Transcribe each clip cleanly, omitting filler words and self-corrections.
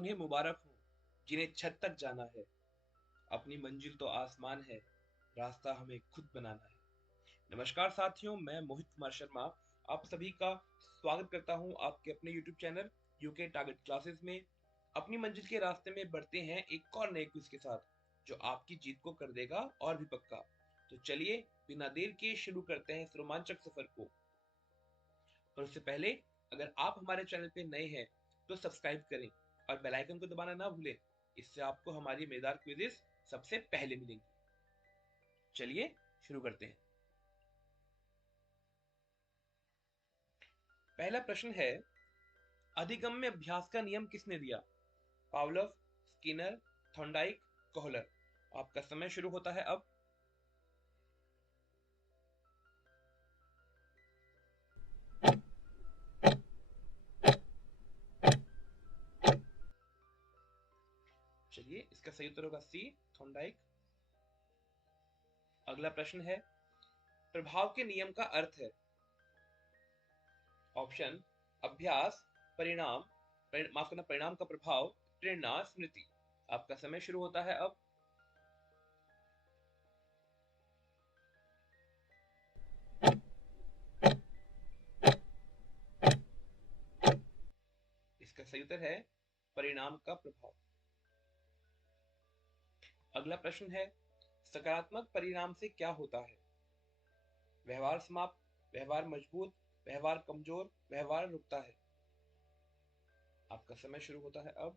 उन्हें मुबारक हो जिन्हें छत तक जाना है। अपनी मंजिल तो आसमान है, रास्ता हमें खुद बनाना है। नमस्कार साथियों, मैं मोहित कुमार शर्मा आप सभी का स्वागत करता हूं आपके अपने YouTube channel UK target classes में। अपनी मंजिल के रास्ते में बढ़ते हैं एक और नए क्विज के साथ, जो आपकी जीत को कर देगा और भी पक्का। तो चलिए बिना देर के शुरू करते हैं इस रोमांचक सफर को। और उससे पहले, अगर आप हमारे चैनल पे नए हैं तो सब्सक्राइब करें और बेल आइकन को दबाना ना भूलें। इससे आपको हमारी मजेदार क्विज़ेस सबसे पहले मिलेंगी। चलिए शुरू करते हैं। पहला प्रश्न है, अधिगम्य अभ्यास का नियम किसने दिया? Pavlov, Skinner, Thorndike, Kohler. आपका समय शुरू होता है अब। चलिए, इसका सही उत्तर होगा सी, थॉर्नडाइक। अगला प्रश्न है, प्रभाव के नियम का अर्थ है? ऑप्शन अभ्यास, परिणाम, माफ करना, परिणाम का प्रभाव, प्रेरणा, स्मृति। आपका समय शुरू होता है अब। इसका सही उत्तर है परिणाम का प्रभाव। अगला प्रश्न है, सकारात्मक परिणाम से क्या होता है? व्यवहार समाप्त, व्यवहार मजबूत, व्यवहार कमजोर, व्यवहार रुकता है। आपका समय शुरू होता है अब।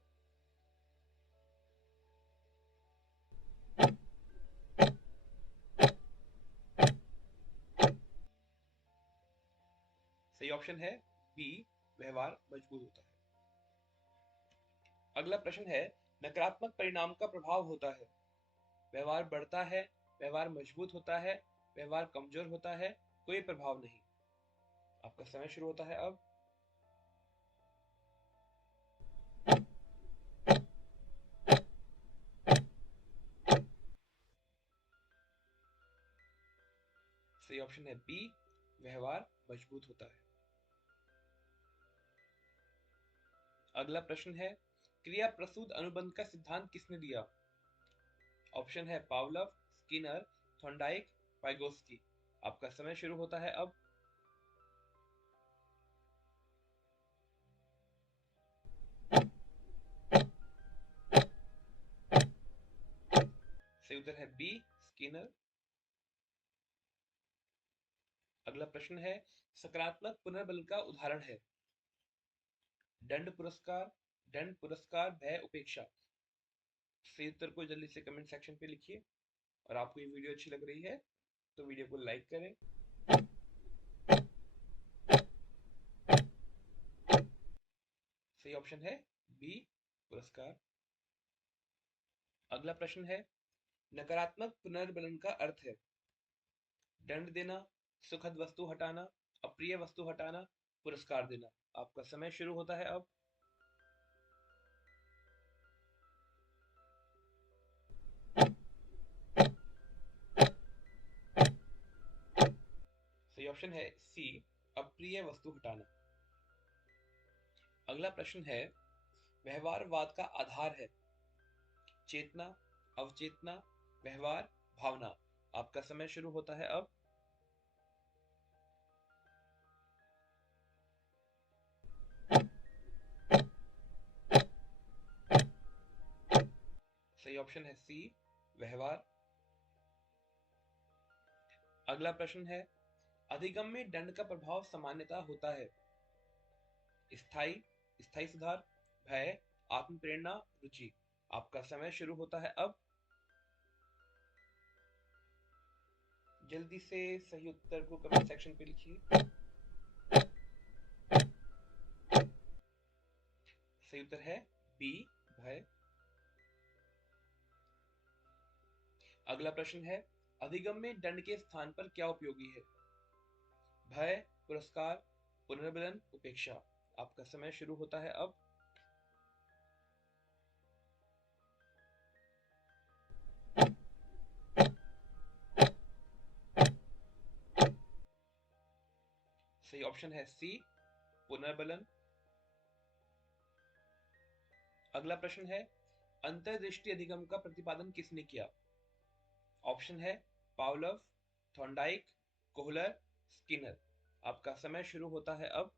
सही ऑप्शन है बी, व्यवहार मजबूत होता है। अगला प्रश्न है, नकारात्मक परिणाम का प्रभाव होता है? व्यवहार बढ़ता है, व्यवहार मजबूत होता है, व्यवहार कमजोर होता है, कोई प्रभाव नहीं। आपका समय शुरू होता है अब। सही ऑप्शन है बी, व्यवहार मजबूत होता है। अगला प्रश्न है, क्रिया प्रसूत अनुबंध का सिद्धांत किसने दिया? ऑप्शन है पावलोव, स्किनर, थॉर्नडाइक, वाइगोत्स्की। आपका समय शुरू होता है अब। सही उत्तर है बी, स्किनर। अगला प्रश्न है, सकारात्मक पुनर्बल का उदाहरण है? दंड पुरस्कार, दंड पुरस्कार, भय, उपेक्षा। सही उत्तर को जल्दी से कमेंट सेक्शन पे लिखिए। और आपको ये वीडियो अच्छी लग रही है तो वीडियो को लाइक करें। सही ऑप्शन है बी, पुरस्कार। अगला प्रश्न है, नकारात्मक पुनर्बलन का अर्थ है? दंड देना, सुखद वस्तु हटाना, अप्रिय वस्तु हटाना, पुरस्कार देना। आपका समय शुरू होता है अब। सही ऑप्शन है सी, अप्रिय वस्तु हटाना। अगला प्रश्न है, व्यवहारवाद का आधार है? चेतना, अवचेतना, व्यवहार, भावना। आपका समय शुरू होता है अब। सही ऑप्शन है सी, व्यवहार। अगला प्रश्न है, अधिगम में दंड का प्रभाव सामान्यतः होता है? स्थायी, स्थायी सुधार, भय, आत्म प्रेरणा, रुचि। आपका समय शुरू होता है अब। जल्दी से सही उत्तर को कमेंट सेक्शन पे लिखिए। सही उत्तर है बी, भय। अगला प्रश्न है, अधिगम में दंड के स्थान पर क्या उपयोगी है? भय, पुरस्कार, पुनर्बलन, उपेक्षा। आपका समय शुरू होता है अब। सही ऑप्शन है सी, पुनर्बलन। अगला प्रश्न है, अंतर्दृष्टि अधिगम का प्रतिपादन किसने किया? ऑप्शन है पावलोव, थॉर्नडाइक, कोहलर, स्किनर। आपका समय शुरू होता है अब।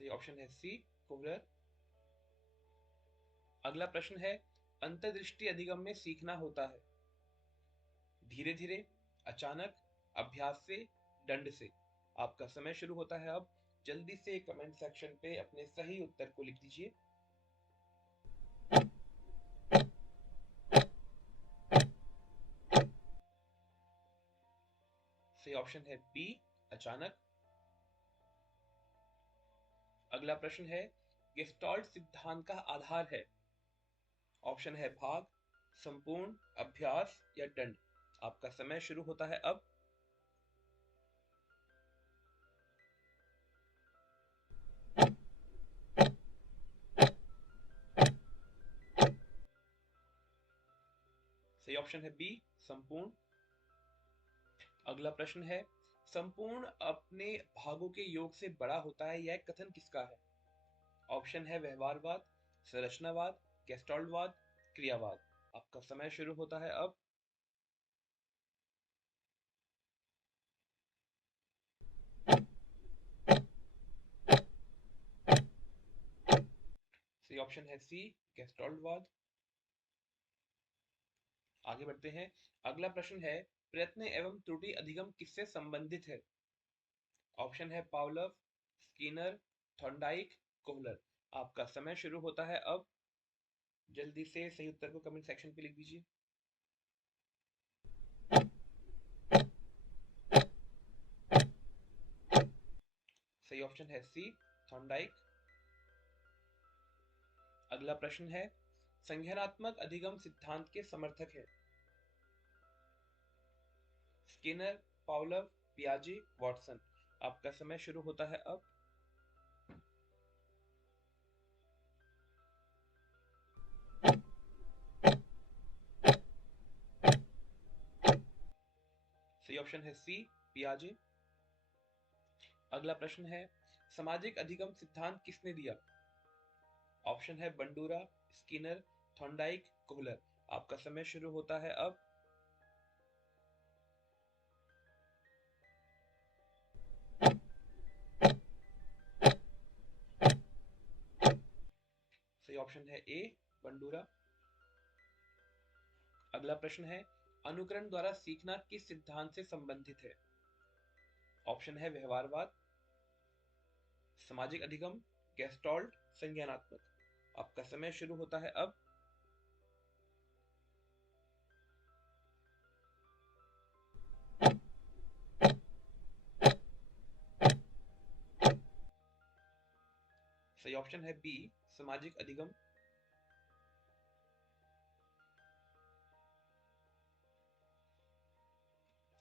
सही ऑप्शन है सी, कोहलर। अगला प्रश्न है, अंतर्दृष्टि अधिगम में सीखना होता है धीरे धीरे, अचानक, अभ्यास से, दंड से। आपका समय शुरू होता है अब। जल्दी से कमेंट सेक्शन पे अपने सही उत्तर को लिख दीजिए। सही ऑप्शन है बी, अचानक। अगला प्रश्न है, गेस्टाल्ट सिद्धांत का आधार है। ऑप्शन है भाग, संपूर्ण, अभ्यास या दंड। आपका समय शुरू होता है अब। सही ऑप्शन है बी, संपूर्ण। अगला प्रश्न है, संपूर्ण अपने भागों के योग से बड़ा होता है, यह कथन किसका है? ऑप्शन है व्यवहारवाद, संरचनावाद, गेस्टाल्टवाद, क्रियावाद। आपका समय शुरू होता है अब। सही ऑप्शन है सी, गेस्टाल्टवाद। आगे बढ़ते हैं। अगला प्रश्न है, प्रयत्न एवं त्रुटि अधिगम किससे संबंधित है? ऑप्शन है पावलोव, स्किनर, थॉर्नडाइक, कोहलर। आपका समय शुरू होता है अब। जल्दी से सही उत्तर को कमेंट सेक्शन पे लिख दीजिए। सही ऑप्शन है सी, थॉर्नडाइक। अगला प्रश्न है, संज्ञानात्मक अधिगम सिद्धांत के समर्थक है। स्किनर, पावलोव, पियाजे, वॉटसन। आपका समय शुरू होता है अब। सही ऑप्शन है सी, पियाजे। अगला प्रश्न है, सामाजिक अधिगम सिद्धांत किसने दिया? ऑप्शन है बंडूरा, स्किनर, थॉर्नडाइक, कोहलर। आपका समय शुरू होता है अब। सही ऑप्शन है ए, बंडूरा। अगला प्रश्न है, अनुकरण द्वारा सीखना किस सिद्धांत से संबंधित है? ऑप्शन है व्यवहारवाद, सामाजिक अधिगम, गेस्टाल्ट, संज्ञानात्मक। आपका समय शुरू होता है अब। सही ऑप्शन है बी, सामाजिक अधिगम।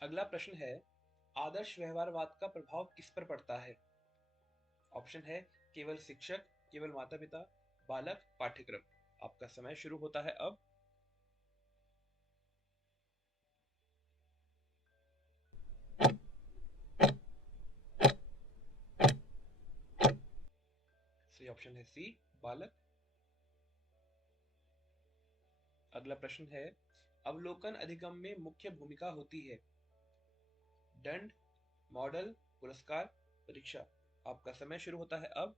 अगला प्रश्न है, आदर्श व्यवहारवाद का प्रभाव किस पर पड़ता है? ऑप्शन है केवल शिक्षक, केवल माता पिता, बालक, पाठ्यक्रम। आपका समय शुरू होता है अब। सही ऑप्शन है सी, बालक। अगला प्रश्न है, अवलोकन अधिगम में मुख्य भूमिका होती है दंड, मॉडल, पुरस्कार, परीक्षा। आपका समय शुरू होता है अब।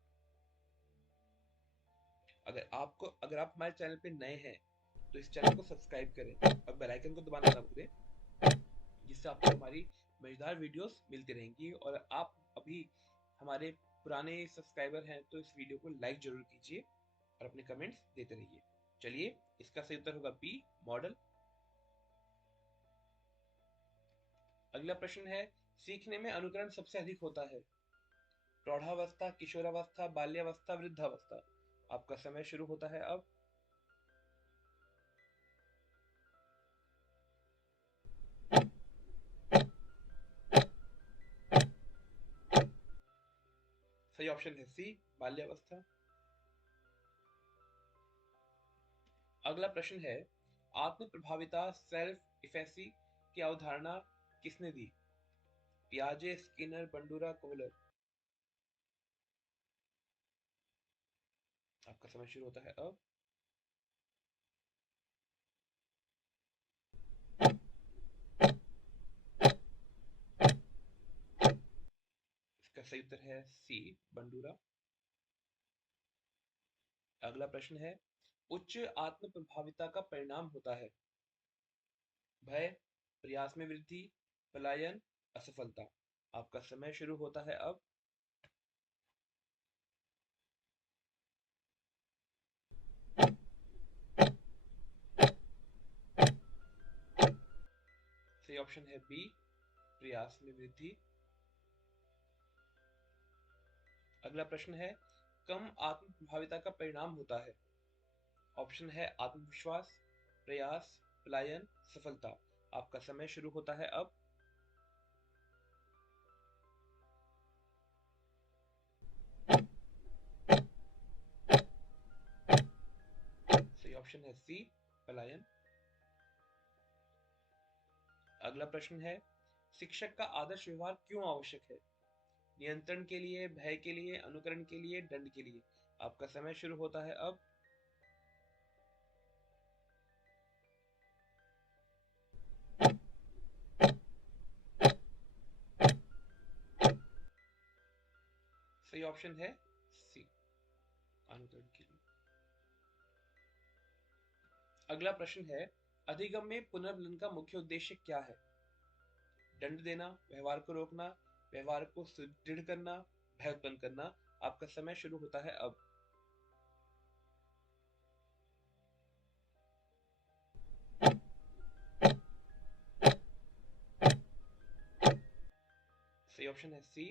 अगर आप हमारे चैनल पे नए हैं तो इस चैनल को सब्सक्राइब करें और बेल आइकन को दबाना ना भूलें, जिससे आपको हमारी मजेदार वीडियोस मिलती रहेंगी। और आप अभी हमारे पुराने सब्सक्राइबर हैं तो इस वीडियो को लाइक जरूर कीजिए और अपने कमेंट्स देते रहिए। चलिए, इसका सही उत्तर होगा बी, मॉडल। अगला प्रश्न है, सीखने में अनुकरण सबसे अधिक होता है प्रौढ़ावस्था, किशोरावस्था, बाल्यावस्था, वृद्धावस्था। आपका समय शुरू होता है अब। सही ऑप्शन है सी, बाल्यावस्था। अगला प्रश्न है, आत्म प्रभाविता, सेल्फ इफेसी की अवधारणा किसने दी? पियाजे, स्किनर, बंडूरा, कोहलर। आपका समय शुरू होता है अब। इसका सही उत्तर है सी, बंडूरा। अगला प्रश्न है, उच्च आत्म प्रभाविता का परिणाम होता है भय, प्रयास में वृद्धि, पलायन, असफलता। आपका समय शुरू होता है अब। सही ऑप्शन है बी, प्रयास में वृद्धि। अगला प्रश्न है, कम आत्म प्रभाविता का परिणाम होता है। ऑप्शन है आत्मविश्वास, प्रयास, पलायन, सफलता। आपका समय शुरू होता है अब। सही ऑप्शन है सी, पलायन। अगला प्रश्न है, शिक्षक का आदर्श व्यवहार क्यों आवश्यक है? नियंत्रण के लिए, भय के लिए, अनुकरण के लिए, दंड के लिए। आपका समय शुरू होता है अब। सही ऑप्शन है सी, अनुकरण के लिए। अगला प्रश्न है, अधिगम में पुनर्बलन का मुख्य उद्देश्य क्या है? दंड देना, व्यवहार को रोकना, व्यवहार को सुदृढ़ करना, भय उत्पन्न करना। आपका समय शुरू होता है अब। सही ऑप्शन है सी,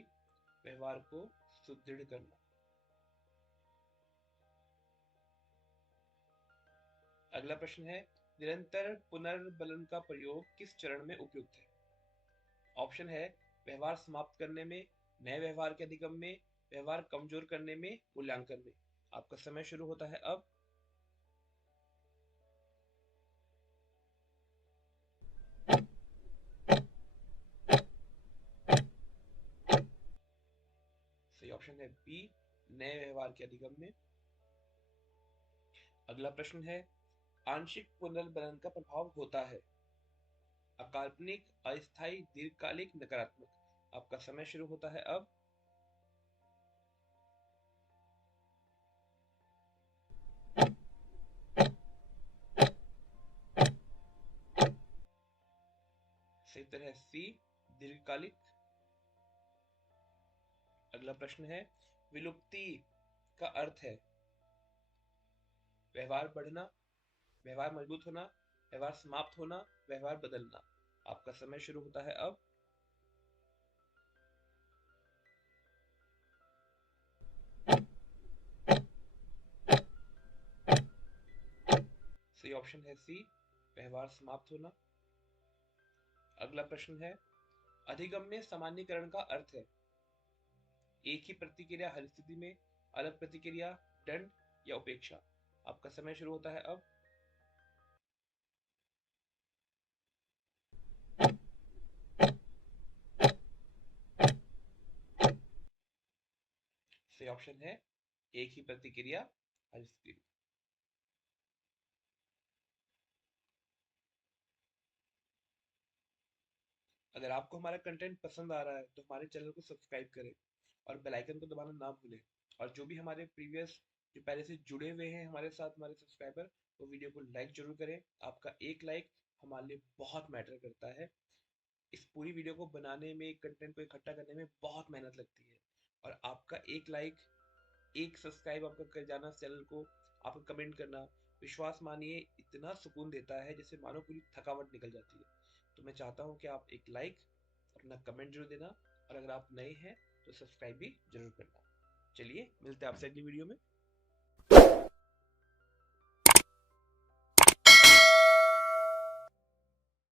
व्यवहार को सुदृढ़ करना। अगला प्रश्न है, निरंतर पुनर्बलन का प्रयोग किस चरण में उपयुक्त है? ऑप्शन है व्यवहार समाप्त करने में, नए व्यवहार के अधिगम में, व्यवहार कमजोर करने में, मूल्यांकन में। आपका समय शुरू होता है अब। सही ऑप्शन है बी, नए व्यवहार के अधिगम में। अगला प्रश्न है, आंशिक पुनर्बलन का प्रभाव होता है अकाल्पनिक, अस्थायी, दीर्घकालिक, नकारात्मक। आपका समय शुरू होता है अब। सही उत्तर है सी, दीर्घकालिक। अगला प्रश्न है, विलुप्ति का अर्थ है व्यवहार बढ़ना, व्यवहार मजबूत होना, व्यवहार समाप्त होना, व्यवहार बदलना। आपका समय शुरू होता है अब। सही ऑप्शन है सी, व्यवहार समाप्त होना। अगला प्रश्न है, अधिगम में सामान्यीकरण का अर्थ है एक ही प्रतिक्रिया हर स्थिति में, अलग प्रतिक्रिया, दंड या उपेक्षा। आपका समय शुरू होता है अब। सही ऑप्शन है एक ही प्रतिक्रिया हर स्थिति में। अगर आपको हमारा कंटेंट पसंद आ रहा है तो हमारे चैनल को सब्सक्राइब करें और बेल आइकन को दबाना ना भूलें। और जो भी हमारे प्रीवियस जो पहले से जुड़े हुए हैं हमारे साथ, हमारे सब्सक्राइबर, वो वीडियो को लाइक जरूर करें। आपका एक लाइक हमारे लिए बहुत मैटर करता है। इस पूरी वीडियो को बनाने में, कंटेंट को इकट्ठा करने में बहुत मेहनत लगती है। और आपका एक लाइक, एक सब्सक्राइब आपका कर जाना चैनल को, आपका कमेंट करना, विश्वास मानिए इतना सुकून देता है जैसे मानो पूरी थकावट निकल जाती है। तो मैं चाहता हूँ कि आप एक लाइक, अपना कमेंट जरूर देना, और अगर आप नए हैं तो सब्सक्राइब भी जरूर करना। चलिए मिलते हैं आपसे अगली वीडियो में।